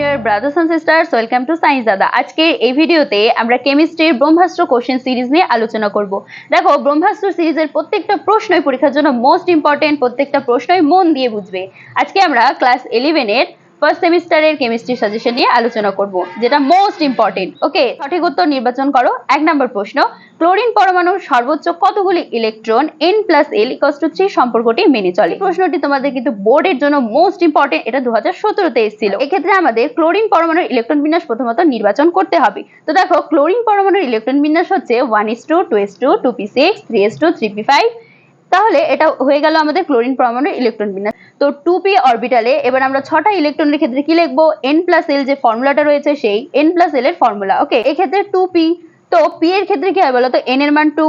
Brothers and sisters welcome to science দাদা আজকে এই ভিডিওতে আমরা কেমিস্ট্রির ব্রহ্মাস্ত্র কোশ্চেন সিরিজ নিয়ে আলোচনা করব। দেখো, ব্রহ্মাস্ত্র সিরিজের প্রত্যেকটা প্রশ্নই পরীক্ষার জন্য মোস্ট ইম্পর্টেন্ট প্রত্যেকটা প্রশ্নই মন দিয়ে বুঝবে। আজকে আমরা ক্লাস ইলেভেনের ফার্স্ট সেমিস্টারের কেমিস্ট্রি সাজেশন নিয়ে আলোচনা করব, যেটা মোস্ট ইম্পর্টেন্ট ওকে সঠিক উত্তর নির্বাচন করো। এক নম্বর প্রশ্ন ক্লোরিন পরমাণুর সর্বোচ্চ কতগুলি electron N plus L equals to three সম্পর্কটি মেনে চলে? প্রশ্নটি তোমাদের কিন্তু বোর্ডের জন্য মোস্ট ইম্পর্টেন্ট এটা দু হাজার সতেরোতে এসেছিল। এক্ষেত্রে আমাদের ক্লোরিন পরমাণুর ইলেকট্রন বিন্যাস প্রথমত নির্বাচন করতে হবে। তো দেখো ক্লোরিন পরমাণুর ইলেকট্রন বিন্যাস হচ্ছে one S two two S two two P six three S two three P five তাহলে এটা হয়ে গেল আমাদের ক্লোরিন পরমাণুর ইলেকট্রন বিন্যাস। তো টু পি অরবিটালে এবার আমরা ছটা ইলেকট্রনের ক্ষেত্রে কি লিখব? এন প্লাস এল যে ফর্মুলাটা রয়েছে সেই এন প্লাস এল এর ফর্মুলা ওকে এক্ষেত্রে টু পি তো পি এর ক্ষেত্রে কি হবে বলতো? এন এর মান টু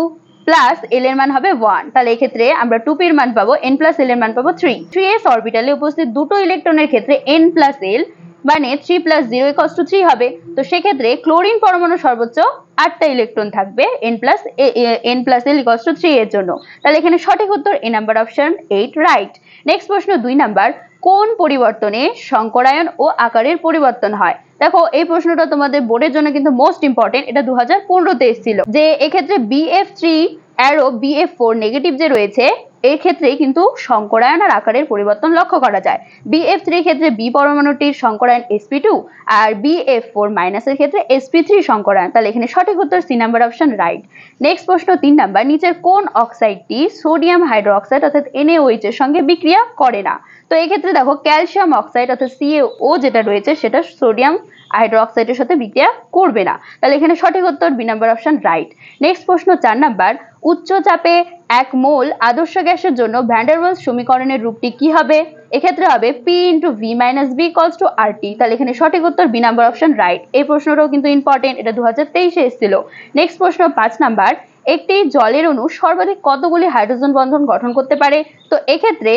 প্লাস এল এর মান হবে ওয়ান তাহলে এক্ষেত্রে আমরা টু পির মান পাবো এন প্লাস এল এর মান পাবো থ্রি থ্রি এস অরবিটালে উপস্থিত দুটো ইলেকট্রনের ক্ষেত্রে এন প্লাস এল মানে three plus zero equals to three হবে। তো সেক্ষেত্রে ক্লোরিন পরমাণু সর্বোচ্চ আটটা ইলেকট্রন থাকবে N plus N plus L equals to three এর জন্য। তাহলে এখানে সঠিক উত্তর A number option eight right next প্রশ্ন দুই নাম্বার কোন পরিবর্তনে সংকরায়ন ও আকারের পরিবর্তন হয়? দেখো, এই প্রশ্নটা তোমাদের বোর্ডের জন্য কিন্তু মোস্ট ইম্পর্টেন্ট এটা দু হাজার পনেরোতে এসেছিল। যে এক্ষেত্রে BF three arrow BF four negative যে রয়েছে এই ক্ষেত্রে কিন্তু সংকরায়ন আর আকারের পরিবর্তন লক্ষ্য করা যায়। বিএফ থ্রি ক্ষেত্রে বি পরমাণুটির সংকরায়ন এসপি টু আর বিএফ ফোর মাইনাসের ক্ষেত্রে এসপি থ্রি সংকরায়ন তাহলে এখানে সঠিক উত্তর C number option right next প্রশ্ন তিন নাম্বার নিচের কোন অক্সাইডটি সোডিয়াম হাইড্রোক্সাইড অর্থাৎ এনএওইচ এর সঙ্গে বিক্রিয়া করে না? তো এই ক্ষেত্রে দেখো ক্যালসিয়াম অক্সাইড অর্থাৎ সিএও যেটা রয়েছে সেটা সোডিয়াম হাইড্রোক্সাইডের সাথে বিক্রিয়া করবে না। তাহলে এখানে সঠিক উত্তর B number option right next প্রশ্ন চার নাম্বার উচ্চ চাপে এক মোল আদর্শ গ্যাসের জন্য ভ্যান্ডারওয়ালস সমীকরণের রূপটি কি হবে? এক্ষেত্রে হবে P into V minus B equals to R T তাহলে এখানে সঠিক উত্তর বি নাম্বার অপশন রাইট এই প্রশ্নটাও কিন্তু ইম্পর্টেন্ট এটা দু হাজার তেইশে এসেছিল। নেক্সট প্রশ্ন পাঁচ নাম্বার একটি জলের অণু সর্বাধিক কতগুলি হাইড্রোজেন বন্ধন গঠন করতে পারে? তো এক্ষেত্রে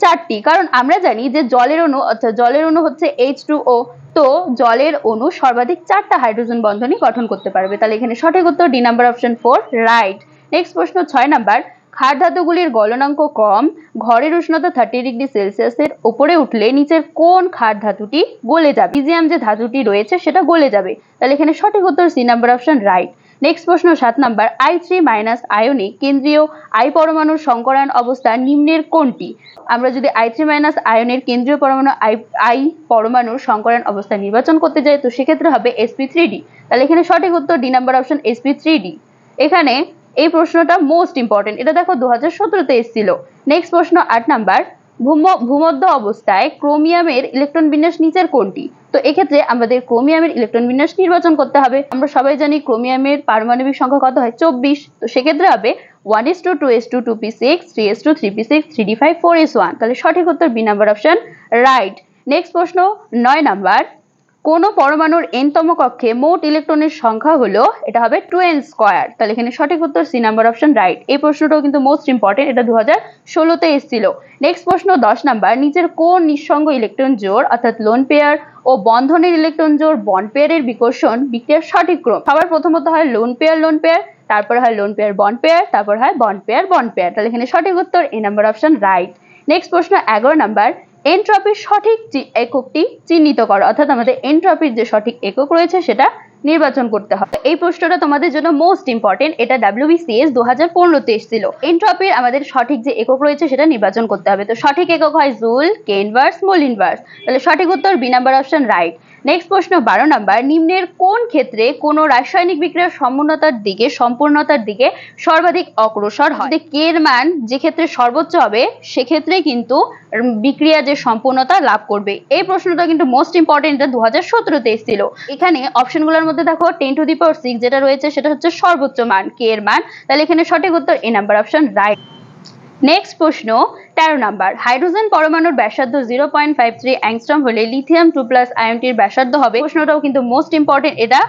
চারটি, কারণ আমরা জানি যে জলের অণু, অর্থাৎ জলের অণু হচ্ছে এইচ টু ও তো জলের অণু সর্বাধিক চারটা হাইড্রোজেন বন্ধনই গঠন করতে পারবে। তাহলে এখানে সঠিক উত্তর D number option four, right. Next প্রশ্ন ছয় নাম্বার, ক্ষার ধাতুগুলির গলনাঙ্ক কম, ঘরের উষ্ণতা থার্টি ডিগ্রি সেলসিয়াসের উপরে উঠলে নিচের কোন ক্ষার ধাতুটি গলে যাবে? ইজিয়াম যে ধাতুটি রয়েছে সেটা গলে যাবে। তাহলে এখানে সঠিক উত্তর C number option, right. Next প্রশ্ন সাত নাম্বার আই থ্রি মাইনাস আয়নিক কেন্দ্রীয় আই পরমাণুর সংকরায়ন অবস্থা নিম্নের কোনটি? আমরা যদি আই থ্রি মাইনাস আয়নের কেন্দ্রীয় পরমাণু আই আই পরমাণুর সংকরায়ন অবস্থা নির্বাচন করতে যাই, তো সেক্ষেত্রে হবে এসপি থ্রি ডি তাহলে এখানে সঠিক উত্তর D number option SP three D এখানে এই প্রশ্নটা মোস্ট ইম্পর্টেন্ট এটা দেখো দু হাজার সতেরোতে এসেছিল। নেক্সট প্রশ্ন আট নাম্বার ভূমধ্য অবস্থায় ক্রোমিয়ামের ইলেকট্রন বিন্যাস নিচের কোনটি? তো এক্ষেত্রে আমাদের ক্রোমিয়ামের ইলেকট্রন বিন্যাস নির্বাচন করতে হবে। আমরা সবাই জানি ক্রোমিয়ামের পারমাণবিক সংখ্যা কত হয়? চব্বিশ। তো সেক্ষেত্রে হবে one S two two S two two P six three S two three P six three D five four S one তাহলে সঠিক উত্তর B number option right next প্রশ্ন, নয় নাম্বার কোন পরমাণুর এনতম কক্ষে মোট ইলেকট্রনের সংখ্যা হলো, এটা হবে টু এন স্কোয়ার। তাহলে এখানে সঠিক উত্তর সি নাম্বার অপশন রাইট। এই প্রশ্নটাও কিন্তু মোস্ট ইম্পর্টেন্ট, এটা দু হাজার ষোলোতে এসেছিল। নেক্সট প্রশ্ন, দশ নাম্বার, নিচের কোন নিঃসঙ্গ ইলেকট্রন জোর অর্থাৎ লোন পেয়ার ও বন্ধনের ইলেকট্রন জোর বন্ড পেয়ারের বিকর্ষণ বিক্রিয়ার সঠিক ক্রম? সবার প্রথমত হয় লোন পেয়ার লোন পেয়ার তারপর হয় লোন পেয়ার বন্ড পেয়ার তারপর হয় বন্ড পেয়ার বন্ড পেয়ার তাহলে এখানে সঠিক উত্তর, A number option right. Next প্রশ্ন, এগারো নাম্বার এনট্রপির সঠিক এককটি চিহ্নিত করো। অর্থাৎ আমাদের এনট্রপির যে সঠিক একক রয়েছে, সেটা নির্বাচন করতে হবে। এই প্রশ্নটা তোমাদের জন্য মোস্ট ইম্পর্টেন্ট এটা ডাব্লিউবিসিএস দু হাজার পনেরোতে এসেছিল। এনট্রপির আমাদের সঠিক যে একক রয়েছে, সেটা নির্বাচন করতে হবে। তো সঠিক একক হয় joule K inverse mole inverse. তাহলে সঠিক উত্তর B number option right next প্রশ্ন, বারো নাম্বার নিম্নের কোন ক্ষেত্রে কোন রাসায়নিক বিক্রিয়ার সম্পূর্ণতার দিকে সম্পূর্ণতার দিকে সর্বাধিক অগ্রসর হয়? কে এর মান যে ক্ষেত্রে সর্বোচ্চ হবে, সেক্ষেত্রে কিন্তু বিক্রিয়া যে সম্পূর্ণতা লাভ করবে। এই প্রশ্নটা কিন্তু মোস্ট ইম্পর্টেন্ট দু হাজার সতেরোতে এসেছিল। এখানে অপশনগুলোর মধ্যে দেখো ten to the power six যেটা রয়েছে, সেটা হচ্ছে সর্বোচ্চ মান কে এর মান। তাহলে এখানে সঠিক উত্তর A number option right next প্রশ্ন, তেরো নাম্বার, হাইড্রোজেন পরমাণুর ব্যাসার্ধ zero point five three angstrom হলে লিথিয়াম টু প্লাস আয়নটির ব্যাসার্ধ হবে। প্রশ্নটাও কিন্তু মোস্ট ইম্পর্টেন্ট এটা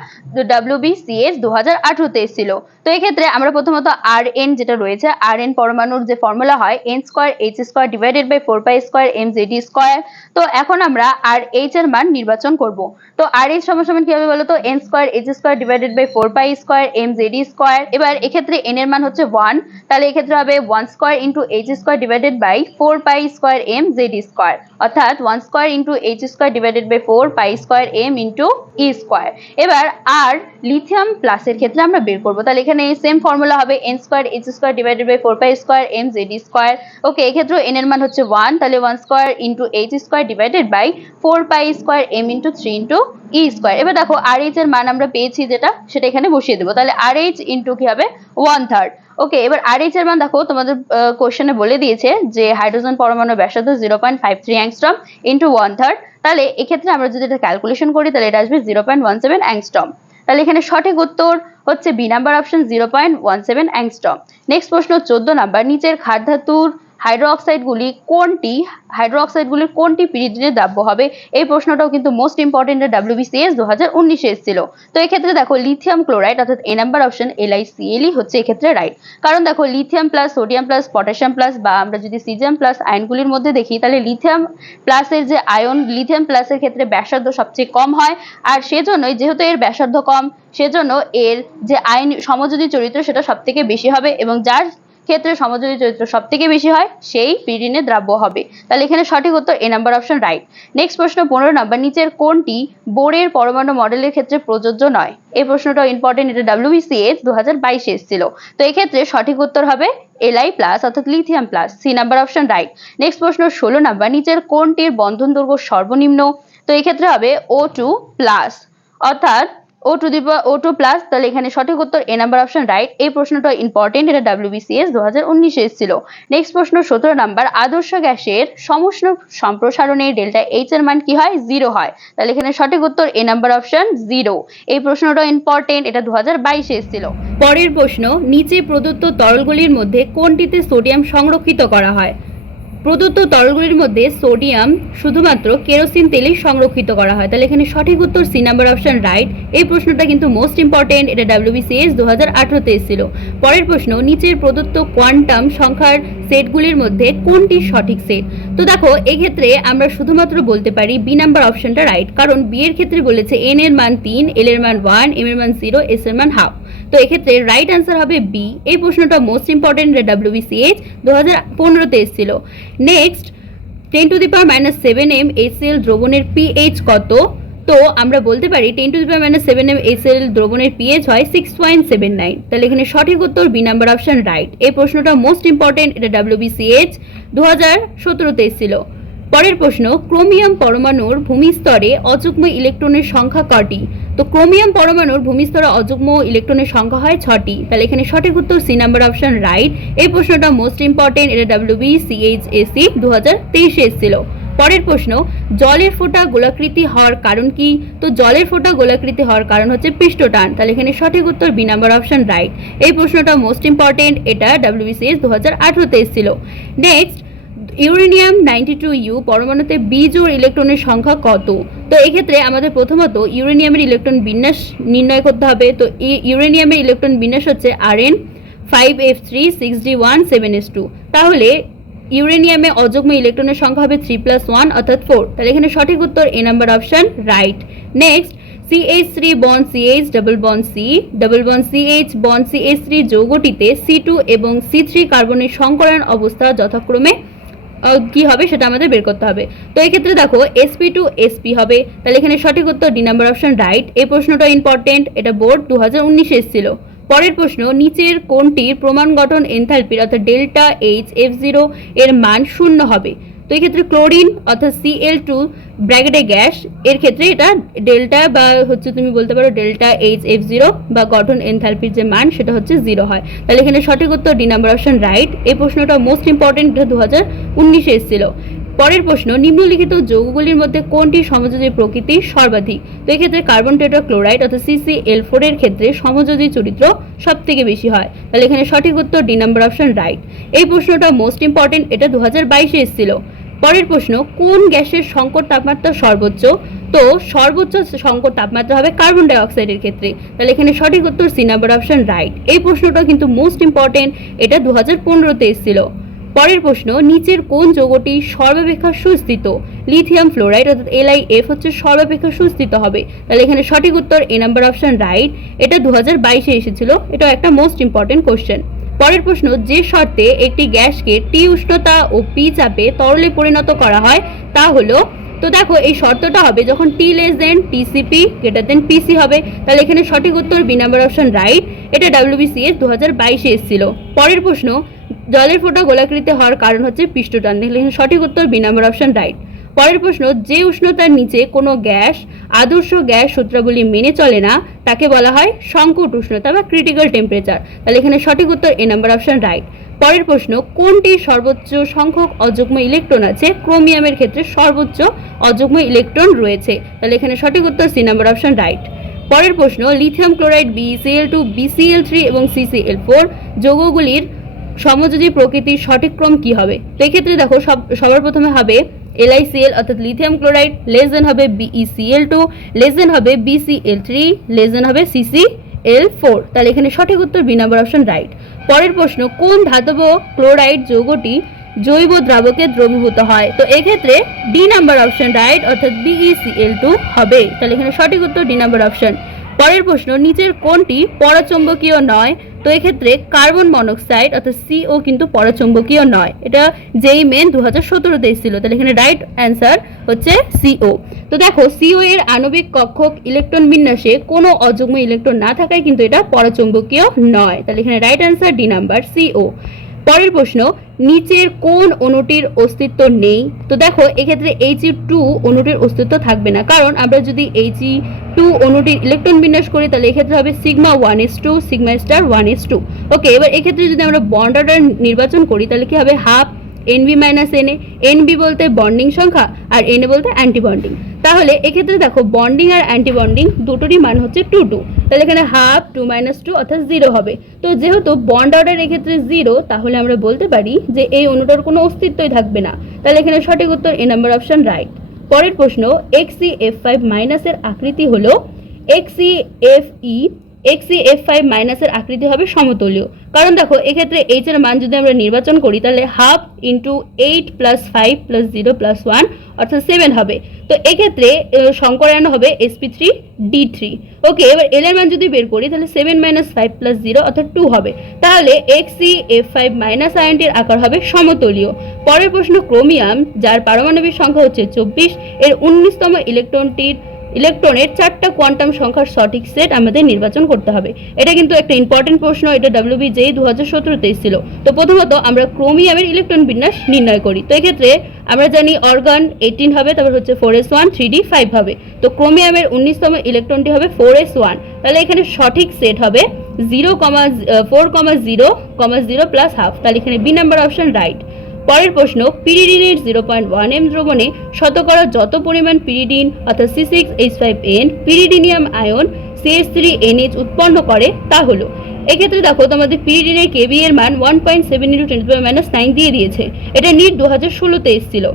ডাব্লিউবিসিএস দু হাজার আঠারোতে এসেছিল। তো এক্ষেত্রে আমরা প্রথমত আর এন যেটা রয়েছে আর এন পরমাণুর যে ফর্মুলা হয় N square H square divided by four pi square M Z E square তো এখন আমরা আর এইচ এর মান নির্বাচন করব। তো আর এইচ সমান কি হবে বলতো N square H square divided by four pi square M Z E square এবার এক্ষেত্রে এন এর মান হচ্ছে ওয়ান তাহলে এক্ষেত্রে হবে one square into into H square divided by four pi square M Z square অর্থাৎ one square into H square divided by four pi square M into E square এবার আর লিথিয়াম প্লাসের ক্ষেত্রে আমরা বের করব। তাহলে এখানে সেম ফর্মুলা হবে N square H square divided by four pi square M Z square okay এক্ষেত্রে এন এর মান হচ্ছে ওয়ান তাহলে one square into H square divided by four pi square M into three into E square এবার দেখো আর H এর মান আমরা পেয়েছি যেটা, সেটা এখানে বসিয়ে দেবো। তাহলে আর এইচ ইন্টু কি হবে? ওয়ান থার্ড ওকে এবার আর এইচ এর মান দেখো, তোমাদের কোশ্চেনে বলে দিয়েছে যে হাইড্রোজেন পরমাণু ব্যাসার্ধ zero point five three angstrom into one third তাহলে এক্ষেত্রে আমরা যদি এটা ক্যালকুলেশন করি, তাহলে এটা আসবে zero point one seven angstrom তাহলে এখানে সঠিক উত্তর হচ্ছে B number option zero point one seven angstrom next প্রশ্ন, চোদ্দ নাম্বার নিচের খাদ্যাতুর ধাতুর হাইড্রোক্সাইডগুলি কোনটি হাইড্রোক্সাইডগুলির কোনটি পিরিডিনের দ্রাব্য হবে? এই প্রশ্নটাও কিন্তু মোস্ট ইম্পর্টেন্ট ডাব্লিউবিসিএস দু হাজার উনিশে এসেছিল। তো এক্ষেত্রে দেখো লিথিয়াম ক্লোরাইড অর্থাৎ A number option L I CLE হচ্ছে এক্ষেত্রে রাইট কারণ দেখো lithium plus sodium plus potassium plus বা আমরা যদি সিজিয়াম প্লাস আয়নগুলির মধ্যে দেখি, তাহলে লিথিয়াম প্লাসের যে আয়ন লিথিয়াম প্লাসের ক্ষেত্রে ব্যাসার্ধ সবচেয়ে কম হয়। আর সেজন্যই যেহেতু এর ব্যাসার্ধ কম, সেজন্য এর যে আয়ন সমযোজী চরিত্র সেটা সব থেকে বেশি হবে এবং যার ক্ষেত্রে সমযোজী চরিত্র সব থেকে বেশি হয়, সেই পিরিনে দ্রাব্য হবে। তাহলে এখানে সঠিক উত্তর A number option right next প্রশ্ন, পনেরো নাম্বার নিচের কোনটি বোরের পরমাণু মডেলের ক্ষেত্রে প্রযোজ্য নয়? এই প্রশ্নটা ইম্পর্টেন্ট এটা ডাব্লিউবিসিএস দু হাজার বাইশে এসেছিল। তো এক্ষেত্রে সঠিক উত্তর হবে এলআই প্লাস অর্থাৎ lithium plus C number option right next প্রশ্ন, ষোলো নাম্বার নিচের কোনটির বন্ধন দৈর্ঘ্য সর্বনিম্ন? তো এক্ষেত্রে হবে ও টু প্লাস অর্থাৎ O two the O two plus তাহলে এখানে সঠিক উত্তর এ নাম্বার অপশন রাইট এই প্রশ্নটা ইম্পর্টেন্ট এটা ডাব্লিউবিসিএস দু হাজার উনিশে এসেছিল। নেক্সট প্রশ্ন, সতেরো নাম্বার আদর্শ গ্যাসের সমষ্ণ সম্প্রসারণে ডেল্টা এইচ এর মান কি হয়? জিরো হয়। তাহলে এখানে সঠিক উত্তর এ নাম্বার অপশন জিরো এই প্রশ্নটা ইম্পর্টেন্ট এটা দু হাজার বাইশে এসেছিল। পরের প্রশ্ন, নিচে প্রদত্ত তরলগুলির মধ্যে কোনটিতে সোডিয়াম সংরক্ষিত করা হয়? প্রদত্ত তরলগুলির মধ্যে সোডিয়াম, শুধুমাত্র কেরোসিন তেলেই সংরক্ষিত করা হয়। তাহলে এখানে সঠিক উত্তর সি নাম্বার অপশন রাইট। এই প্রশ্নটা কিন্তু মোস্ট ইম্পর্টেন্ট, এটা ডাব্লিউবিসিএস দু হাজার আঠারোতে এসেছিল পরের প্রশ্ন, নিচের প্রদত্ত কোয়ান্টাম সংখ্যার সেটগুলির মধ্যে কোনটি সঠিক সেট? তো দেখো, এক্ষেত্রে আমরা শুধুমাত্র বলতে পারি বি নাম্বার অপশনটা রাইট, কারণ বি এর ক্ষেত্রে বলেছে এন এর মান তিন, এল এর মান ওয়ান, এম এর মান জিরো, এস এর মান হাফ। তো এক্ষেত্রে রাইট অ্যান্সার হবে বি এই প্রশ্নটা মোস্ট ইম্পর্টেন্ট ডাব্লিউবিসিএইচ দু হাজার পনেরোতে এসেছিল। Next ten to the power minus seven M HCl দ্রবণের পিএইচ কত? তো আমরা বলতে পারি ten to the power minus seven M HCl দ্রবণের পিএইচ হয় সিক্স পয়েন্ট সেভেন নাইন তাহলে এখানে সঠিক উত্তর বি নাম্বার অপশন রাইট এই প্রশ্নটা মোস্ট ইম্পর্টেন্ট এটা ডাব্লিউবিসিএইচ দু হাজার সতেরোতে এসেছিল। পরের প্রশ্ন ক্রোমিয়াম পরমাণুর ভূমিস্তরে অযুগ্ম ইলেকট্রনের সংখ্যা কটি? তো ক্রোমিয়াম পরমাণুর ভূমিস্তরে অযুগ্ম ইলেকট্রনের সংখ্যা হয় ছটি। তাহলে এখানে সঠিক উত্তর সি নাম্বার অপশন রাইট। এই প্রশ্নটা মোস্ট ইম্পর্টেন্ট, এটা ডাব্লিউবি সিএইচএসি দু হাজার তেইশে এসেছিল। পরের প্রশ্ন, জলের ফোঁটা গোলাকৃতি হওয়ার কারণ কি? তো জলের ফোঁটা গোলাকৃতি হওয়ার কারণ হচ্ছে পৃষ্ঠটান। তাহলে এখানে সঠিক উত্তর বি নাম্বার অপশন রাইট। এই প্রশ্নটা মোস্ট ইম্পর্টেন্ট, এটা ডাব্লিউবিসিএস দু হাজার আঠারোতে এসেছিল। Next uranium ninety two U পরমাণুতে বিজোড় ইলেকট্রনের সংখ্যা কত? তো এক্ষেত্রে আমাদের প্রথমত ইউরেনিয়ামের ইলেকট্রন বিন্যাস নির্ণয় করতে হবে। তো ইউরেনিয়ামের ইলেকট্রন বিন্যাস হচ্ছে R N five F three six D one seven S two তাহলে ইউরেনিয়ামে অযুগ্ম ইলেকট্রনের সংখ্যা হবে থ্রি প্লাস ওয়ান অর্থাৎ ফোর তাহলে এখানে সঠিক উত্তর A number option right next CH three bond CH double bond C double bond CH bond CH three যৌগটিতে C two এবং সি থ্রি কার্বনের সংকরণ অবস্থা যথাক্রমে কি হবে সেটা আমাদের বের করতে হবে। তো এক্ষেত্রে ক্ষেত্রে দেখো এসপি টু এসপি হবে। তাহলে এখানে সঠিক উত্তর ডি নাম্বার অপশন রাইট এই প্রশ্নটা ইম্পর্টেন্ট এটা বোর্ড দু হাজার উনিশে এসেছিল। পরের প্রশ্ন, নিচের কোনটির প্রমাণ গঠন এনথালপির অর্থাৎ ডেল্টা এইচ এফ জিরো এর মান শূন্য হবে? তো এই ক্ষেত্রে ক্লোরিন অর্থাৎ সিএল টু ব্র্যাকেটে গ্যাস এর ক্ষেত্রে এটা ডেল্টা বা হচ্ছে তুমি বলতে পারো ডেল্টা এইচ এফ জিরো বা গঠন এনথালপির যে মান, সেটা হচ্ছে জিরো হয়। তাহলে এখানে সঠিক উত্তর ডি নাম্বার অপশন রাইট এই প্রশ্নটা মোস্ট ইম্পর্টেন্ট দু হাজার উনিশে এসেছিল। পরের প্রশ্ন, নিম্নলিখিত যৌগগুলির মধ্যে কোনটি সমযোজী প্রকৃতি সর্বাধিক? তো এক্ষেত্রে কার্বন টেট্রা ক্লোরাইড অর্থাৎ সিসি এল ফোর এর ক্ষেত্রে সমযোজী চরিত্র সব থেকে বেশি হয়। তাহলে এখানে সঠিক উত্তর ডি নাম্বার অপশন রাইট এই প্রশ্নটা মোস্ট ইম্পর্টেন্ট এটা দু হাজার বাইশে এসেছিল। পরের প্রশ্ন, কোন গ্যাসের সংকট তাপমাত্রা সর্বোচ্চ? তো সর্বোচ্চ সংকট তাপমাত্রা হবে কার্বন ডাই অক্সাইডের ক্ষেত্রে। তাহলে এখানে সঠিক উত্তর সি নাম্বার অপশন রাইট এই প্রশ্নটা কিন্তু মোস্ট ইম্পর্টেন্ট এটা দু হাজার পনেরোতে এসেছিল। পরের প্রশ্ন, নিচের কোন যৌগটি সর্বাপেক্ষা সুস্থিত? লিথিয়াম ফ্লোরাইড অর্থাৎ এলআইএফ হচ্ছে সর্বাপেক্ষা সুস্থিত হবে। তাহলে এখানে সঠিক উত্তর এ নাম্বার অপশন রাইট এটা দু হাজার বাইশে এসেছিল এটা একটা মোস্ট ইম্পর্টেন্ট কোশ্চেন পরের প্রশ্ন, যে শর্তে একটি গ্যাসকে টি উষ্ণতা ও পি চাপে তরলে পরিণত করা হয়, তা হলো, তো দেখো, এই শর্তটা হবে যখন T less than TCP greater than PC হবে। তাহলে এখানে সঠিক উত্তর বি নাম্বার অপশন রাইট এটা ডাব্লিউবিসিএস দু হাজার বাইশে এসেছিল। পরের প্রশ্ন জলের ফোঁটা গোলাকৃতি হওয়ার কারণ হচ্ছে পৃষ্ঠটান। দেখলে সঠিক উত্তর বি নাম্বার অপশন রাইট। পরের প্রশ্ন, যে উষ্ণতার নিচে কোনো গ্যাস, আদর্শ গ্যাস সূত্রাবলী মেনে চলে না, তাকে বলা হয় সংকট উষ্ণতা বা ক্রিটিক্যাল টেম্পারেচার তাহলে এখানে সঠিক উত্তর এ নাম্বার অপশন রাইট। পরের প্রশ্ন, কোনটি সর্বোচ্চ সংখ্যক অযুগ্ম ইলেকট্রন আছে? ক্রোমিয়ামের ক্ষেত্রে সর্বোচ্চ অযুগ্ম ইলেকট্রন রয়েছে। তাহলে এখানে সঠিক উত্তর সি নাম্বার অপশন রাইট। পরের প্রশ্ন lithium chloride BCl two BCl three এবং সিসিএল ফোর যৌগগুলির সমযোজী প্রকৃতির সঠিক ক্রম কি হবে? তো এক্ষেত্রে দেখো, সব, সবার প্রথমে হবে এলআইসিএল অর্থাৎ লিথিয়াম ক্লোরাইড লেজেন হবে বিইসিএল টু লেজেন হবে বিসিএল থ্রি লেজেন হবে সিসিএল ফোর তাহলে এখানে সঠিক উত্তর বি নাম্বার অপশন রাইট পরের প্রশ্ন, কোন ধাতব ক্লোরাইড যৌগটি জৈব দ্রাবকে দ্রবীভূত হয়? তো এক্ষেত্রে ডি নাম্বার অপশন রাইট অর্থাৎ বিইসিএল টু হবে। তাহলে এখানে সঠিক উত্তর ডি নাম্বার অপশন পরের প্রশ্ন, নিচের কোনটি পরচম্বকীয় নয়? তো এক্ষেত্রে কার্বন মনোক্সাইড অর্থাৎ সিও কিন্তু পরচম্বকীয় নয়। এটা যেই মেন দু হাজার সতেরোতে এসেছিল তাহলে এখানে রাইট অ্যান্সার হচ্ছে সিও তো দেখো সিও এর আণবিক কক্ষক ইলেকট্রন বিন্যাসে কোনো অযুগ্ম ইলেকট্রন না থাকায় কিন্তু এটা পরচম্বকীয় নয়। তাহলে এখানে right answer D number CO পরের প্রশ্ন, নিচের কোন অণুটির অস্তিত্ব নেই? তো দেখো, এক্ষেত্রে এইচ টু অণুটির অস্তিত্ব থাকবে না। কারণ আমরা যদি এইচ টু অণুটির ইলেকট্রন বিন্যাস করি, তাহলে এক্ষেত্রে হবে sigma one S two, sigma star one S two. Okay, এবার এক্ষেত্রে যদি আমরা বন্ড অর্ডার নির্বাচন করি, তাহলে কি হবে? Half NB minus NA NB বলতে বন্ডিং সংখ্যা আর এনএ বলতে অ্যান্টি বন্ডিং তাহলে এক্ষেত্রে দেখো বন্ডিং আর অ্যান্টি বন্ডিং দুটোরই মান হচ্ছে টু টু তাহলে এখানে হাফ টু মাইনাস টু অর্থাৎ জিরো হবে। তো যেহেতু বন্ড অর্ডার এক্ষেত্রে জিরো তাহলে আমরা বলতে পারি যে এই অণুটার কোনো অস্তিত্বই থাকবে না। তাহলে এখানে সঠিক উত্তর এ নাম্বার অপশন রাইট পরের প্রশ্ন এক্সি এফ ফাইভ মাইনাসের আকৃতি হলো XE F E XE F five মাইনাসের আকৃতি হবে সমতলীয়। কারণ দেখো, এক্ষেত্রে এইচ এর মান যদি আমরা নির্বাচন করি, তাহলে half into eight plus five plus zero plus one অর্থাৎ সেভেন হবে। তো এক্ষেত্রে সংকরায়ন হবে SP three D three okay এবার এল এর মান যদি বের করি, তাহলে seven minus five plus zero অর্থাৎ টু হবে। তাহলে এক্সি এফ ফাইভ মাইনাস আয়নটির আকার হবে সমতলীয়। পরের প্রশ্ন ক্রোমিয়াম যার পারমাণবিক সংখ্যা হচ্ছে চব্বিশ, এর উনিশতম ইলেকট্রনটির ইলেকট্রনের চারটা কোয়ান্টাম সংখ্যার সঠিক সেট আমাদের নির্বাচন করতে হবে। এটা কিন্তু একটা ইম্পর্টেন্ট প্রশ্ন, এটা ডাব্লিউবি যেই দু হাজার সতেরোতে এসেছিল তো প্রথমত আমরা ক্রোমিয়ামের ইলেকট্রন বিন্যাস নির্ণয় করি। তো এক্ষেত্রে আমরা জানি অর্গান এইটিন হবে, তারপর হচ্ছে four S one three D five হবে। তো ক্রোমিয়ামের উনিশতম ইলেকট্রনটি হবে ফোর এস ওয়ান তাহলে এখানে সঠিক সেট হবে zero comma four comma zero comma zero plus half তাহলে এখানে বি নাম্বার অপশন রাইট পরের প্রশ্ন, পিরিডিনের জিরো পয়েন্ট ওয়ান এম দ্রবণে শতকরা যত পরিমাণ পিরিডিন অর্থাৎ C six H five N pyridinium ion CS three NH উৎপন্ন করে তা হলো। এক্ষেত্রে দেখো, তোমাদের পিরিডিনের কেবি এর মান one point seven into ten minus nine দিয়ে দিয়েছে। এটা নিট দু হাজার ষোলোতে এসেছিল।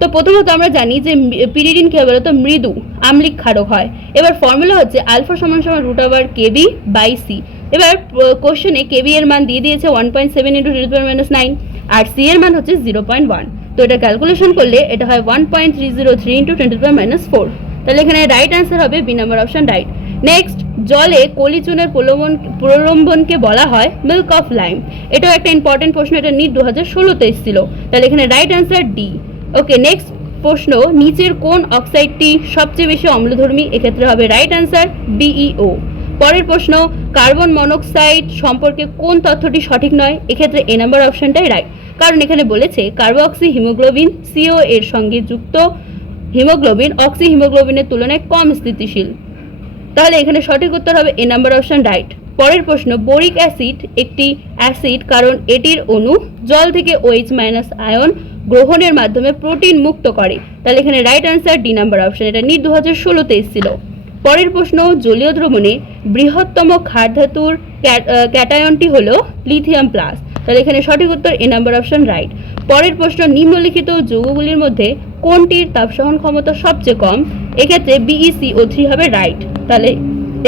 তো প্রথমত আমরা জানি যে পিরিডিন কি বলতো মৃদু, আমলিক ক্ষারক হয়। এবার ফর্মুলা হচ্ছে আলফা সমান সমান root over KB by C. এবার কোশ্চেনে কেবি এর মান দিয়ে দিয়েছে one point seven into ten minus nine. আর সি এর মান হচ্ছে জিরো পয়েন্ট ওয়ান তো এটা ক্যালকুলেশন করলে এটা হয় one point three zero three into twenty minus four তাহলে এখানে রাইট অ্যান্সার হবে B number option right next জলে কলিচুনের প্রলোভন প্রলম্বনকে বলা হয় মিল্ক অফ লাইম এটাও একটা ইম্পর্টেন্ট প্রশ্ন, এটা নিট দু হাজার ষোলোতে এসেছিল। তাহলে এখানে right answer D okay next প্রশ্ন, নিচের কোন অক্সাইডটি সবচেয়ে বেশি অম্লধর্মী? এক্ষেত্রে হবে রাইট অ্যান্সার বিইও পরের প্রশ্ন, কার্বন মনোক্সাইড সম্পর্কে কোন তথ্যটি সঠিক নয়? এক্ষেত্রে এ নাম্বার অপশনটাই রাইট কারণ এখানে বলেছে কার্বক্সি হিমোগ্লোবিন সিও এর সঙ্গে যুক্ত হিমোগ্লোবিন অক্সি হিমোগ্লোবিনের তুলনায় কম স্থিতিশীল। তাহলে এখানে সঠিক উত্তর হবে এ নাম্বার অপশন রাইট পরের প্রশ্ন, বোরিক অ্যাসিড একটি অ্যাসিড কারণ এটির অণু জল থেকে ওএইচ মাইনাস আয়ন গ্রহণের মাধ্যমে প্রোটিন মুক্ত করে। তাহলে এখানে right answer D number option, এটা নিট দু হাজার ষোলোতে এসেছিল পরের প্রশ্ন, জলীয় দ্রবণে বৃহত্তম ধাতুর ক্যাটায়নটি হল লিথিয়াম প্লাস। তাহলে এখানে সঠিক উত্তর, এ নাম্বার অপশন রাইট। পরের প্রশ্ন, নিম্নলিখিত যৌগগুলির মধ্যে কোনটির তাপসহন ক্ষমতা সবচেয়ে কম? এক্ষেত্রে বিইসি ও থ্রি হবে রাইট তাহলে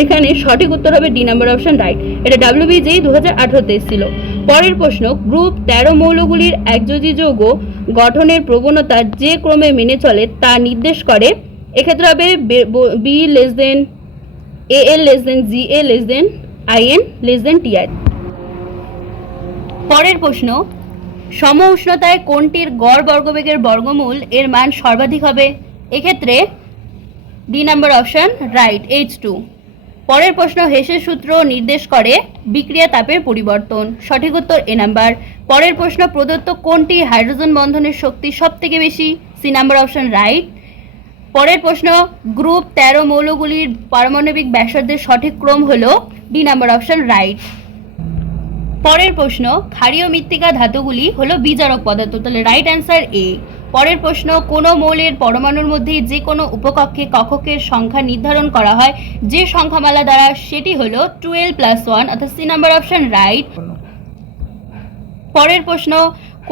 এখানে সঠিক উত্তর হবে ডি নাম্বার অপশন রাইট এটা ডাব্লিউবি যেই দু হাজার আঠারোতে এসেছিল। পরের প্রশ্ন, গ্রুপ তেরো মৌলগুলির একযোজী যৌগ গঠনের প্রবণতা যে ক্রমে মেনে চলে তা নির্দেশ করে এক্ষেত্রে হবে B less than A L less than G A less than I N less than T I পরের প্রশ্ন, সম উষ্ণতায় কোনটির গড় বর্গবেগের বর্গমূল এর মান সর্বাধিক হবে? এক্ষেত্রে D number option right H two পরের প্রশ্ন, হেসের সূত্র নির্দেশ করে বিক্রিয়া তাপের পরিবর্তন। সঠিক উত্তর এ নাম্বার পরের প্রশ্ন, প্রদত্ত কোনটি হাইড্রোজেন বন্ধনের শক্তি সব থেকে বেশি? সি নাম্বার অপশন রাইট পরের প্রশ্ন, গ্রুপ তেরো মৌলগুলির পারমাণবিক ব্যাসার্ধের সঠিক ক্রম হল ডি নাম্বার অপশন রাইট। পরের প্রশ্ন, ক্ষারীয় মৃত্তিকা ধাতুগুলি হলো বিজারক পদার্থ, তাহলে রাইট অ্যান্সার এ। পরের প্রশ্ন, কোনো মৌলের পরমাণুর মধ্যে যে কোনো উপকক্ষে কক্ষকের সংখ্যা নির্ধারণ করা হয়, যে সংখ্যামালা দ্বারা সেটি হলো টুয়েলভ প্লাস ওয়ান, অর্থাৎ সি নাম্বার অপশন রাইট। পরের প্রশ্ন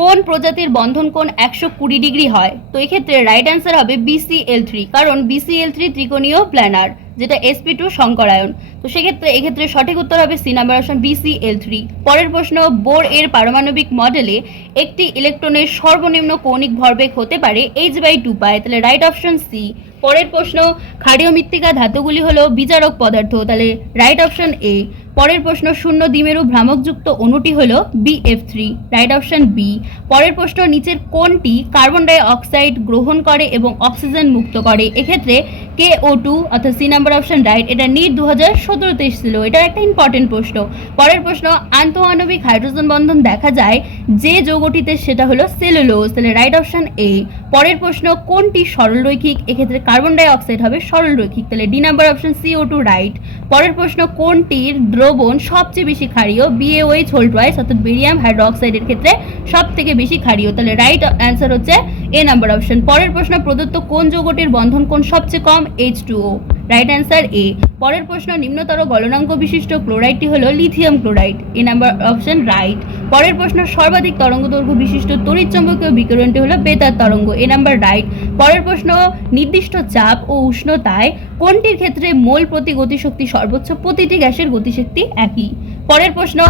কোন প্রজাতির বন্ধন কোণ একশো কুড়ি ডিগ্রি হয়? তো এক্ষেত্রে রাইট অ্যান্সার হবে বিসিএল থ্রি কারণ বিসিএল থ্রি ত্রিকোণীয় প্ল্যানার যেটা এসপি টু শঙ্করায়ন। তো সেক্ষেত্রে, এক্ষেত্রে সঠিক উত্তর হবে C number option BCl three পরের প্রশ্ন, বোর এর পারমাণবিক মডেলে একটি ইলেকট্রনের সর্বনিম্ন কৌণিক ভরবেগ হতে পারে এইচ বাই টু পায়। তাহলে রাইট অপশন সি পরের প্রশ্ন, ক্ষারীয় মৃত্তিকা ধাতুগুলি হলো বিচারক পদার্থ। তাহলে রাইট অপশন এ পরের প্রশ্ন শূন্য দ্বিমেরু ভ্রামকযুক্ত অণুটি হল BF three right option B পরের প্রশ্ন নিচের কোনটি কার্বন ডাই অক্সাইড গ্রহণ করে এবং অক্সিজেন মুক্ত করে? এক্ষেত্রে কে ও টু অর্থাৎ সি নাম্বার অপশন রাইট এটা নিট দু হাজার সতেরোতে এসেছিল এটা একটা ইম্পর্টেন্ট প্রশ্ন। পরের প্রশ্ন আন্তঃআণবিক হাইড্রোজেন বন্ধন দেখা যায় যে যৌগটিতে সেটা হলো সেলুলোজ তাহলে রাইট অপশান এ পরের প্রশ্ন, কোনটি সরল রৈখিক এক্ষেত্রে কার্বন ডাই অক্সাইড হবে সরল রৈখিক তাহলে D number option CO two right right পরের প্রশ্ন, কোনটির দ্রবণ সবচেয়ে বেশি ক্ষারীয়? বিএওএইচ হোল্ড ওয়াইস অর্থাৎ বেরিয়াম হাইড্রোক্সাইডের ক্ষেত্রে সব থেকে বেশি ক্ষারীয়। তাহলে রাইট অ্যান্সার হচ্ছে এ নাম্বার অপশন পরের প্রশ্ন, প্রদত্ত কোন যৌগটির বন্ধন কোণ সবচেয়ে কম? H two O right answer A পরের প্রশ্ন, নিম্নতর গলনাঙ্ক বিশিষ্ট ক্লোরাইডটি হলো lithium chloride. A number option right পরের প্রশ্ন, সর্বাধিক তরঙ্গ দৈর্ঘ্য বিশিষ্ট তড়িৎচুম্বকীয় বিকিরণটি হলো বেতার তরঙ্গ। এ নাম্বার রাইট পরের প্রশ্ন, নির্দিষ্ট চাপ ও উষ্ণতায় কোনটির ক্ষেত্রে মোল প্রতি গতিশক্তি সর্বোচ্চ? প্রতিটি গ্যাসের গতিশক্তি একই। পরের প্রশ্ন,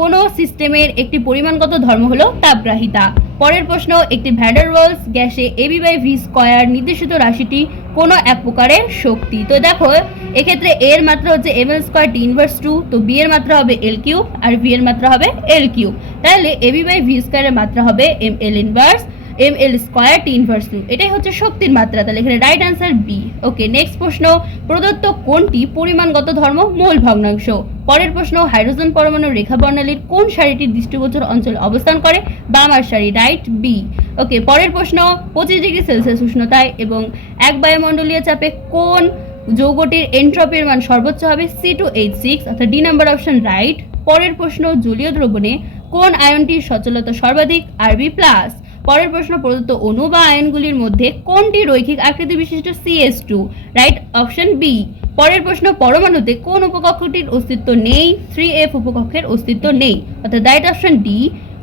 কোন সিস্টেমের একটি পরিমাণগত ধর্ম হলো তাপগ্রাহিতা? পরের প্রশ্ন, একটি ভ্যাডারওয়ালস গ্যাসে এবি বাই ভি স্কয়ার নির্দেশিত রাশিটি কোনো এক প্রকারের শক্তি। তো দেখো, এক্ষেত্রে এর মাত্রা হচ্ছে M L square T inverse two তো বি এর মাত্রা হবে এল কিউব আর ভি এর মাত্রা হবে এল কিউব তাহলে এবি বাই ভি স্কোয়ারের মাত্রা হবে M L inverse M L square T inverse two এটাই হচ্ছে শক্তির মাত্রা। তাহলে এখানে right answer B okay next প্রশ্ন, প্রদত্ত কোনটি পরিমাণগত ধর্ম মূল ভগ্নাংশ? পরের প্রশ্ন, হাইড্রোজেন পরমাণুর রেখা বর্ণালীর কোন সারিটির দৃষ্টিগোচর অঞ্চলে অবস্থান করে? বামার সারি রাইট বি ওকে, পরের প্রশ্ন, পঁচিশ ডিগ্রি সেলসিয়াস উষ্ণতায় এবং এক বায়ুমণ্ডলীয় চাপে কোন যৌগটির এন্ট্রপির মান সর্বোচ্চ হবে? সি টু এইট সিক্স অর্থাৎ ডি নাম্বার অপশন রাইট পরের প্রশ্ন, জলীয় দ্রবণে কোন আয়নটির সচলতা সর্বাধিক? আরবি প্লাস পরের প্রশ্ন, প্রদত্ত অণু বা আয়নগুলির মধ্যে কোনটি রৈখিক আকৃতি বিশিষ্ট? CS two right option B পরের প্রশ্ন, পরমাণুতে কোন উপকক্ষটির অস্তিত্ব নেই? থ্রি এফ উপকক্ষের অস্তিত্ব নেই। অর্থাৎ রাইট অপশন ডি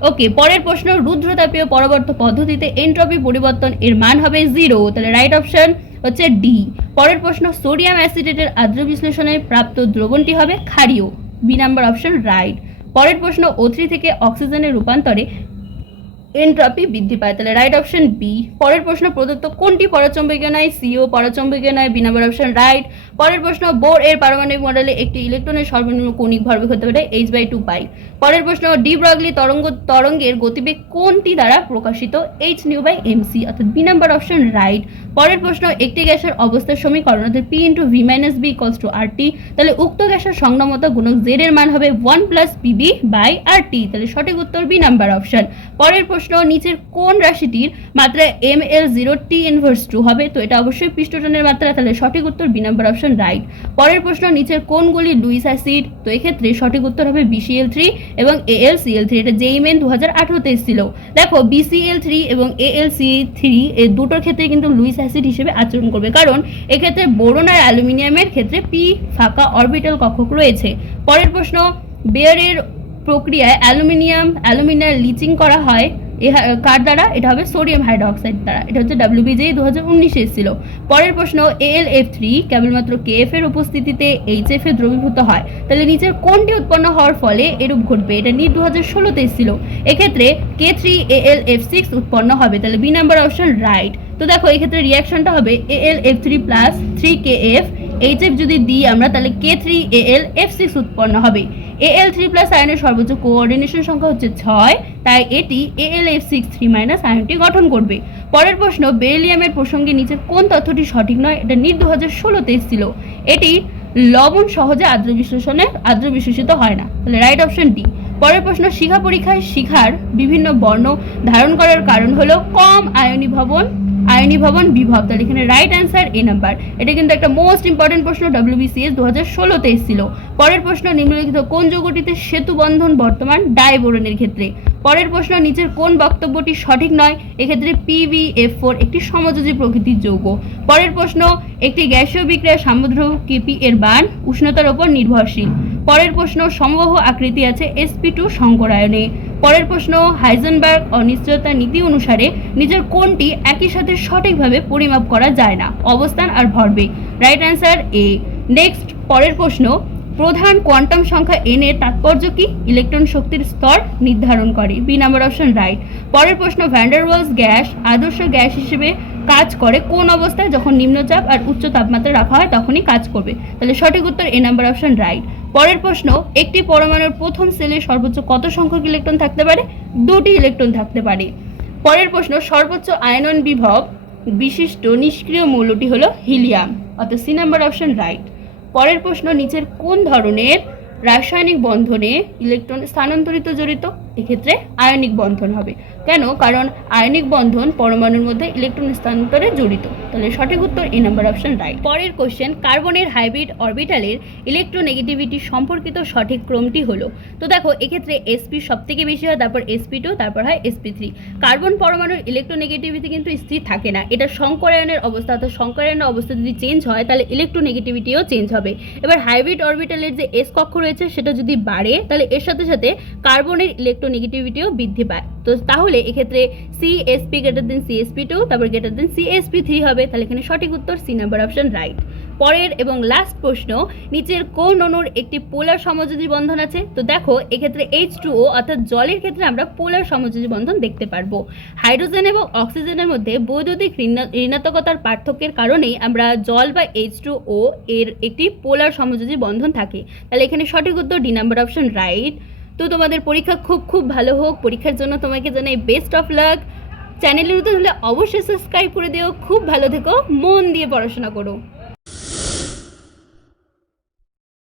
ওকে পরের প্রশ্ন, রুদ্রতাপীয় পরবর্ত পদ্ধতিতে এন্ট্রপি পরিবর্তন এর মান হবে জিরো তাহলে রাইট অপশন হচ্ছে ডি পরের প্রশ্ন সোডিয়াম অ্যাসিডেটের আদ্র বিশ্লেষণে প্রাপ্ত দ্রবণটি হবে ক্ষারীয় বি নাম্বার অপশন রাইট পরের প্রশ্ন ও থ্রি থেকে অক্সিজেনের রূপান্তরে এন্ট্রপি বৃদ্ধি পায়। তাহলে রাইট অপশন বি পরের প্রশ্ন প্রদত্ত কোনটি পরাচম্বকীয় নয় সিও পরাচম্বকীয় নয় বি নাম্বার অপশন রাইট পরের প্রশ্ন, বোর এর পারমাণবিক মডেলে একটি ইলেকট্রনের সর্বনিম্ন কৌণিক ভরবেগ হতে পারে এইচ বাই টু পাই পরের প্রশ্ন ডি ব্রগলি তরঙ্গ, তরঙ্গের গতিবেগ কোনটি দ্বারা প্রকাশিত? এইচ নিউ বাই এমসি অর্থাৎ বি নাম্বার অপশন রাইট পরের প্রশ্ন, একটি গ্যাসের অবস্থার সমীকরণ, অর্থাৎ P into V minus B equals to R T তাহলে উক্ত গ্যাসের সংনমতা গুণক জেড এর মান হবে one plus PB by R T তাহলে সঠিক উত্তর বি নাম্বার অপশন পরের প্রশ্ন নিচের কোন রাশিটির মাত্রা M L zero T inverse two হবে? তো এটা অবশ্যই পৃষ্ঠটনের মাত্রা, তাহলে সঠিক উত্তর বি নাম্বার অপশন রাইট পরের প্রশ্ন, নিচের কোনগুলি লুইস অ্যাসিড? তো এক্ষেত্রে সঠিক উত্তর হবে বিসিএল থ্রি এবং এএল সিএল থ্রি এটা জেই মেন দু হাজার আঠারোতে এসেছিল। দেখো বিসিএল থ্রি এবং এএল সি থ্রি এই দুটোর ক্ষেত্রে কিন্তু লুইস অ্যাসিড হিসেবে আচরণ করবে। কারণ এক্ষেত্রে বোরন আর অ্যালুমিনিয়ামের ক্ষেত্রে পি ফাঁকা অরবিটাল কক্ষক রয়েছে। পরের প্রশ্ন বেয়ারের প্রক্রিয়ায় অ্যালুমিনিয়াম অ্যালুমিনিয়াম লিচিং করা হয়। এ কার দ্বারা? এটা হবে সোডিয়াম হাইড্রোক্সাইড দ্বারা। এটা হচ্ছে ডাব্লিউবিজে দু হাজার উনিশে এসেছিল। পরের প্রশ্ন এল এফ থ্রি কেবলমাত্র কে এফ এর উপস্থিতিতে এইচ এফ এ দ্রবীভূত হয়। তাহলে নিচের কোনটি উৎপন্ন হওয়ার ফলে এরূপ ঘটবে? এটা নিট দু হাজার ষোলোতে এসেছিল। এক্ষেত্রে K three A L F six উৎপন্ন হবে। তাহলে বি নাম্বার অপশন রাইট তো দেখো, এক্ষেত্রে রিয়াকশনটা হবে A L F three plus three K F H F যদি দিই আমরা, তাহলে K three A L F six উৎপন্ন হবে। এএল থ্রি প্লাস আয়নের সর্বোচ্চ কোঅর্ডিনেশন সংখ্যা হচ্ছে ছয়, তাই এটি Al F six three minus আয়নটি গঠন করবে। পরের প্রশ্ন, বেরিলিয়ামের প্রসঙ্গে নিচের কোন তথ্যটি সঠিক নয়, এটা নিট দু হাজার ষোলোতে এসেছিল। এটি লবণ সহজে আর্দ্র বিশ্লেষণে আর্দ্র বিশ্লেষিত হয় না। তাহলে রাইট অপশন ডি পরের প্রশ্ন, শিখা পরীক্ষায় শিখার বিভিন্ন বর্ণ ধারণ করার কারণ হলো কম আয়নী আয়নী ভবন বিভব তাহলে এখানে রাইট অ্যান্সার এ নাম্বার এটা কিন্তু একটা মোস্ট ইম্পর্টেন্ট প্রশ্ন ডব্লিউবিসিএস দু হাজার ষোলোতে এসেছিল। পরের প্রশ্ন, নিম্নলিখিত কোন যৌগটিতে সেতু বন্ধন বর্তমান ডাইবোরনের ক্ষেত্রে? পরের প্রশ্ন, নিচের কোন বক্তব্যটি সঠিক নয়? এক্ষেত্রে পিভিএফ ফোর একটি সমযোজী প্রকৃতির যৌগ। পরের প্রশ্ন, একটি গ্যাসীয় বিক্রিয়া সামুদ্র কেপি এর বান উষ্ণতার ওপর নির্ভরশীল। পরের প্রশ্ন, সমবাহ আকৃতি আছে এসপি টু সংকরায়নে পরের প্রশ্ন, হাইজেনবার্গ অনিশ্চয়তা নীতি অনুসারে নিজের কোনটি একই সাথে সঠিকভাবে পরিমাপ করা যায় না, অবস্থান আর ভরবেগ। রাইট অ্যান্সার এ নেক্সট পরের প্রশ্ন, প্রধান কোয়ান্টাম সংখ্যা এন এর তাৎপর্য কি? ইলেকট্রন শক্তির স্তর নির্ধারণ করে। বি নাম্বার অপশন রাইট পরের প্রশ্ন ভ্যান্ডারওয়ালস গ্যাস আদর্শ গ্যাস হিসেবে কাজ করে কোন অবস্থায়? যখন নিম্নচাপ আর উচ্চ তাপমাত্রা রাখা হয়, তখনই কাজ করবে। তাহলে সঠিক উত্তর এ নাম্বার অপশন রাইট পরের প্রশ্ন, একটি পরমাণুর প্রথম সেলে সর্বোচ্চ কত সংখ্যক ইলেকট্রন থাকতে পারে? দুটি ইলেকট্রন থাকতে পারে। পরের প্রশ্ন, সর্বোচ্চ আয়নন বিভব বিশিষ্ট নিষ্ক্রিয় মৌলটি হলো হিলিয়াম, অর্থাৎ সি নাম্বার অপশন রাইট। পরের প্রশ্ন, নিচের কোন ধরনের রাসায়নিক বন্ধনে ইলেকট্রন স্থানান্তরিত জড়িত? এক্ষেত্রে আয়নিক বন্ধন হবে। কেন? কারণ আয়নিক বন্ধন পরমাণুর মধ্যে ইলেকট্রন স্থানান্তরে জড়িত। তাহলে সঠিক উত্তর এ নাম্বার অপশন রাইট পরের কোশ্চেন কার্বনের হাইব্রিড অরবিটালের ইলেকট্রোনেগেটিভিটি সম্পর্কিত সঠিক ক্রমটি হলো। তো দেখো, এক্ষেত্রে এসপি সব থেকে বেশি হয়, তারপর এসপি টু তারপর হয় এসপি থ্রি কার্বন পরমাণুর ইলেকট্রোনেগেটিভিটি কিন্তু স্থির থাকে না। এটা সংকরায়নের অবস্থা, অর্থাৎ সংকরায়নের অবস্থা যদি চেঞ্জ হয়, তাহলে ইলেকট্রোনেগেটিভিটিও চেঞ্জ হবে। এবার হাইব্রিড অরবিটালের যে এস কক্ষ রয়েছে, সেটা যদি বাড়ে, তাহলে এর সাথে সাথে কার্বনের ইলেকট্রোনেগেটিভিটিও বৃদ্ধি পায়। তো তাহলে এক্ষেত্রে CSP greater than CSP two তারপর গ্রেটার দেন সিএসপি থ্রি হবে। তাহলে এখানে সঠিক উত্তর সি নাম্বার অপশন রাইট পরের এবং লাস্ট প্রশ্ন, নিচের কোন অণুর একটি পোলার সমযোজী বন্ধন আছে? তো দেখো, এক্ষেত্রে এইচ টু ও অর্থাৎ জলের ক্ষেত্রে আমরা পোলার সমযোজী বন্ধন দেখতে পারব। হাইড্রোজেন এবং অক্সিজেনের মধ্যে বৈদ্যুতিক ঋণা- ঋণাত্মকতার পার্থক্যের কারণেই আমরা জল বা এইচ টু ও এর একটি পোলার সমযোজী বন্ধন থাকে। তাহলে এখানে সঠিক উত্তর ডি নাম্বার অপশন রাইট তো তোমাদের পরীক্ষা খুব খুব ভালো হোক। পরীক্ষার জন্য তোমাকে জানাই বেস্ট অফ লাক চ্যানেলের নতুন হলে অবশ্যই সাবস্ক্রাইব করে দিও। খুব ভালো থেকো। মন দিয়ে পড়াশোনা করো।